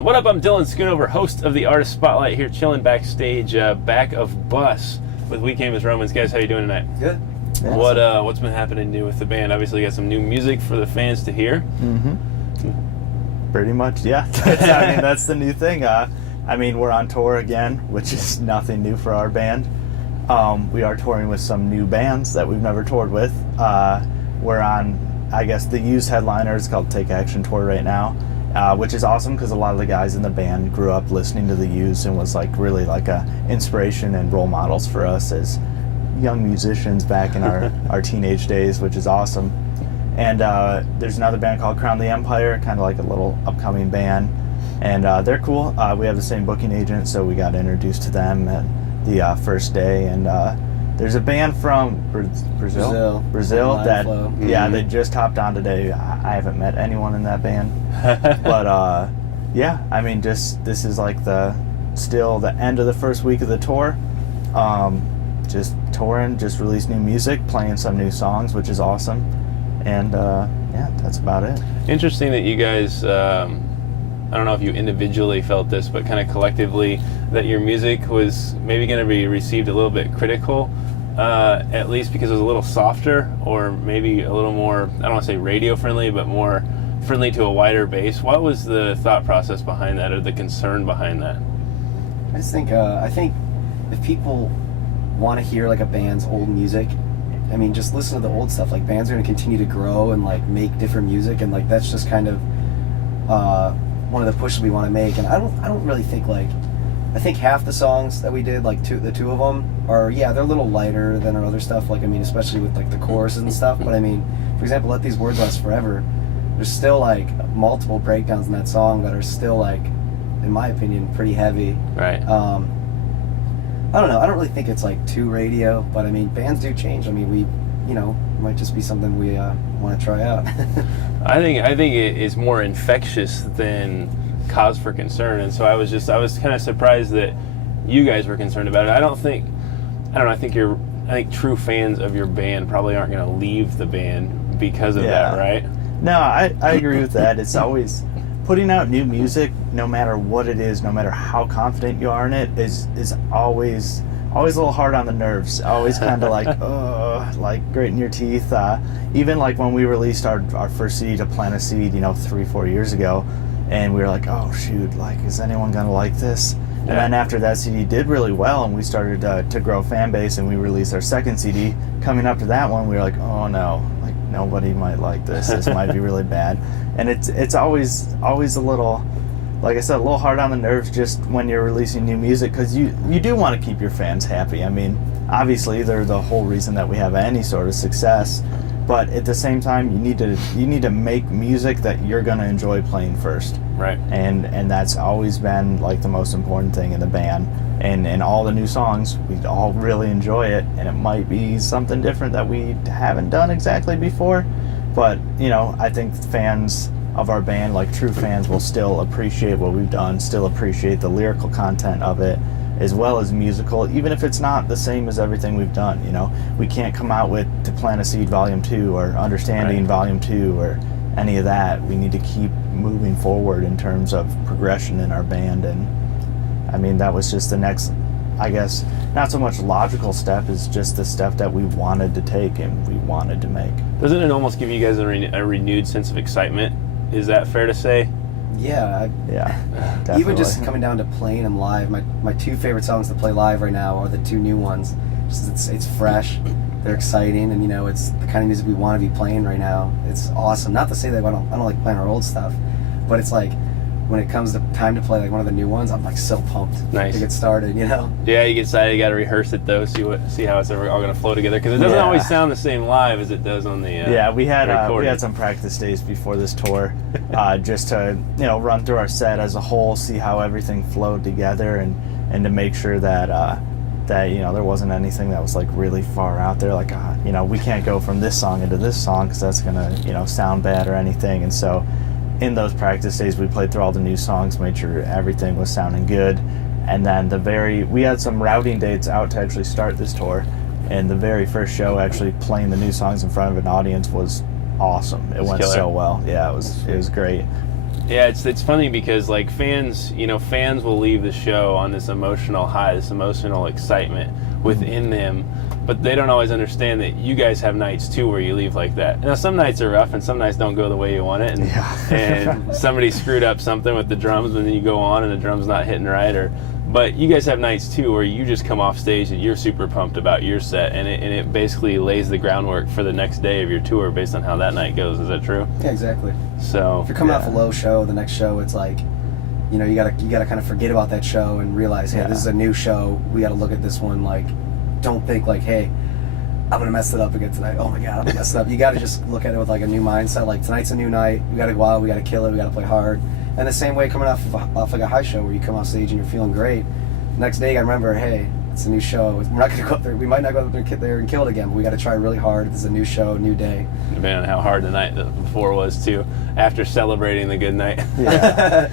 What up, I'm Dylan Schoonover, host of the Artist Spotlight, here chilling backstage, back of bus with We Came as Romans. Guys, how you doing tonight? Good. What's been happening new with the band? Obviously, you got some new music for the fans to hear. Mm-hmm. Pretty much, yeah. That's the new thing. We're on tour again, which is nothing new for our band. We are touring with some new bands that we've never toured with. We're on, I guess, the Used headliner. It's called Take Action Tour right now. Which is awesome because a lot of the guys in the band grew up listening to the Used and was really a inspiration and role models for us as young musicians back in our teenage days, which is awesome. And there's another band called Crown the Empire, kind of like a little upcoming band, and they're cool. We have the same booking agent, so we got introduced to them at the first day. And there's a band from Brazil that, they just hopped on today. I haven't met anyone in that band. But, this is still the end of the first week of the tour. Just touring, just released new music, playing some new songs, which is awesome. And, that's about it. Interesting that you guys, I don't know if you individually felt this, but kind of collectively, that your music was maybe going to be received a little bit critical. At least because it was a little softer, or maybe a little more, I don't want to say radio friendly, but more friendly to a wider base. What was the thought process behind that, or the concern behind that? I think if people want to hear a band's old music, just listen to the old stuff. Bands are going to continue to grow and make different music, and that's just kind of one of the pushes we want to make. And I don't really think I think half the songs that we did, the two of them, are, they're a little lighter than our other stuff. Especially with the choruses and stuff. But for example, Let These Words Last Forever, there's still multiple breakdowns in that song that are still in my opinion, pretty heavy. Right. I don't know. I don't really think it's too radio, but bands do change. We, might just be something we want to try out. I think it is more infectious than cause for concern, and so I was kind of surprised that you guys were concerned about it. I think true fans of your band probably aren't going to leave the band because of that, right? No, I agree with that. It's always putting out new music, no matter what it is, no matter how confident you are in it, is always a little hard on the nerves. Always kind of grating your teeth. Even when we released our first CD, To Plant a Seed, 3-4 years ago, and we were oh shoot, is anyone gonna like this? And then after that CD did really well, and we started to grow fan base, and we released our second CD. Coming up to that one, we were oh no, nobody might like this. This might be really bad. And it's always a little, like I said, a little hard on the nerves just when you're releasing new music, because you do want to keep your fans happy. Obviously they're the whole reason that we have any sort of success. But at the same time, you need to make music that you're gonna enjoy playing first. Right. And that's always been the most important thing in the band. And all the new songs, we all really enjoy it, and it might be something different that we haven't done exactly before. But I think fans of our band, true fans, will still appreciate what we've done, still appreciate the lyrical content of it, as well as musical, even if it's not the same as everything we've done. We can't come out with To Plant a Seed Volume 2 or Understanding Volume 2 or any of that. We need to keep moving forward in terms of progression in our band, and that was just the next, I guess, not so much logical step, is just the step that we wanted to take and we wanted to make. Doesn't it almost give you guys a renewed sense of excitement? Is that fair to say? Yeah, definitely. Even just coming down to playing them live, my two favorite songs to play live right now are the two new ones. Just it's fresh, they're exciting, and it's the kind of music we want to be playing right now. It's awesome. Not to say that I don't like playing our old stuff, but it's when it comes to time to play one of the new ones, I'm so pumped to get started. Yeah, you get excited. You got to rehearse it though. See how it's ever all going to flow together, because it doesn't always sound the same live as it does on the. We had some practice days before this tour, just to run through our set as a whole, see how everything flowed together, and to make sure that there wasn't anything that was really far out there. We can't go from this song into this song because that's gonna sound bad or anything. And so, in those practice days, we played through all the new songs, made sure everything was sounding good, and then we had some routing dates out to actually start this tour, and the very first show, actually playing the new songs in front of an audience, was awesome. It went so well. Yeah, it was great. Yeah, it's funny because like fans will leave the show on this emotional high, this emotional excitement within them, but they don't always understand that you guys have nights too where you leave like that. Now some nights are rough and some nights don't go the way you want it, and and somebody screwed up something with the drums, and then you go on and the drum's not hitting right, but you guys have nights too where you just come off stage and you're super pumped about your set, and it basically lays the groundwork for the next day of your tour based on how that night goes. Is that true? Yeah, exactly. So if you're coming off a low show, the next show it's like, you gotta kind of forget about that show and realize, hey, this is a new show. We got to look at this one like, don't think like, hey, I'm gonna mess it up again tonight. Oh my god, I'm gonna mess it up. You got to just look at it with like a new mindset. Like tonight's a new night. We got to go out. We got to kill it. We got to play hard. And the same way coming off like a high show where you come off stage and you're feeling great. Next day you got to remember, hey, it's a new show. We're not gonna go up there. We might not go up there and kill it again. But we got to try really hard. This is a new show, new day. Depending on how hard the night before was too. After celebrating the good night. Yeah.